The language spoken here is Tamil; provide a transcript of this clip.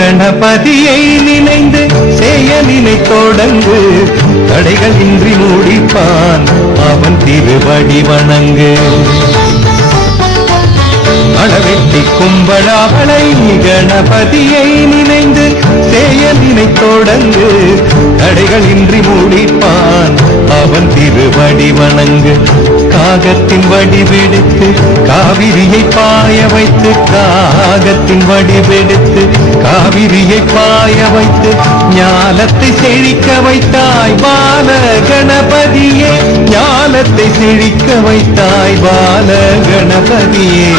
கணபதியை நினைந்து செயலினை தொடங்கு தடைகள் இன்றி மூடிப்பான் அவன் திருவடி வணங்கு அளவெட்டி கும்பலாவளை கணபதியை நினைந்து செயலினை தொடங்கு தடைகள் இன்றி மூடிப்பான் அவன் திருவடி வணங்கு காகத்தின் வடிவெடுத்து காவிரியை பாய வைத்து காகத்தின் வடிவெடுத்து காவிரியை பாய வைத்து ஞாலத்தை செழிக்க வைத்தாய் பால கணபதியே ஞாலத்தை செழிக்க வைத்தாய் பால கணபதியே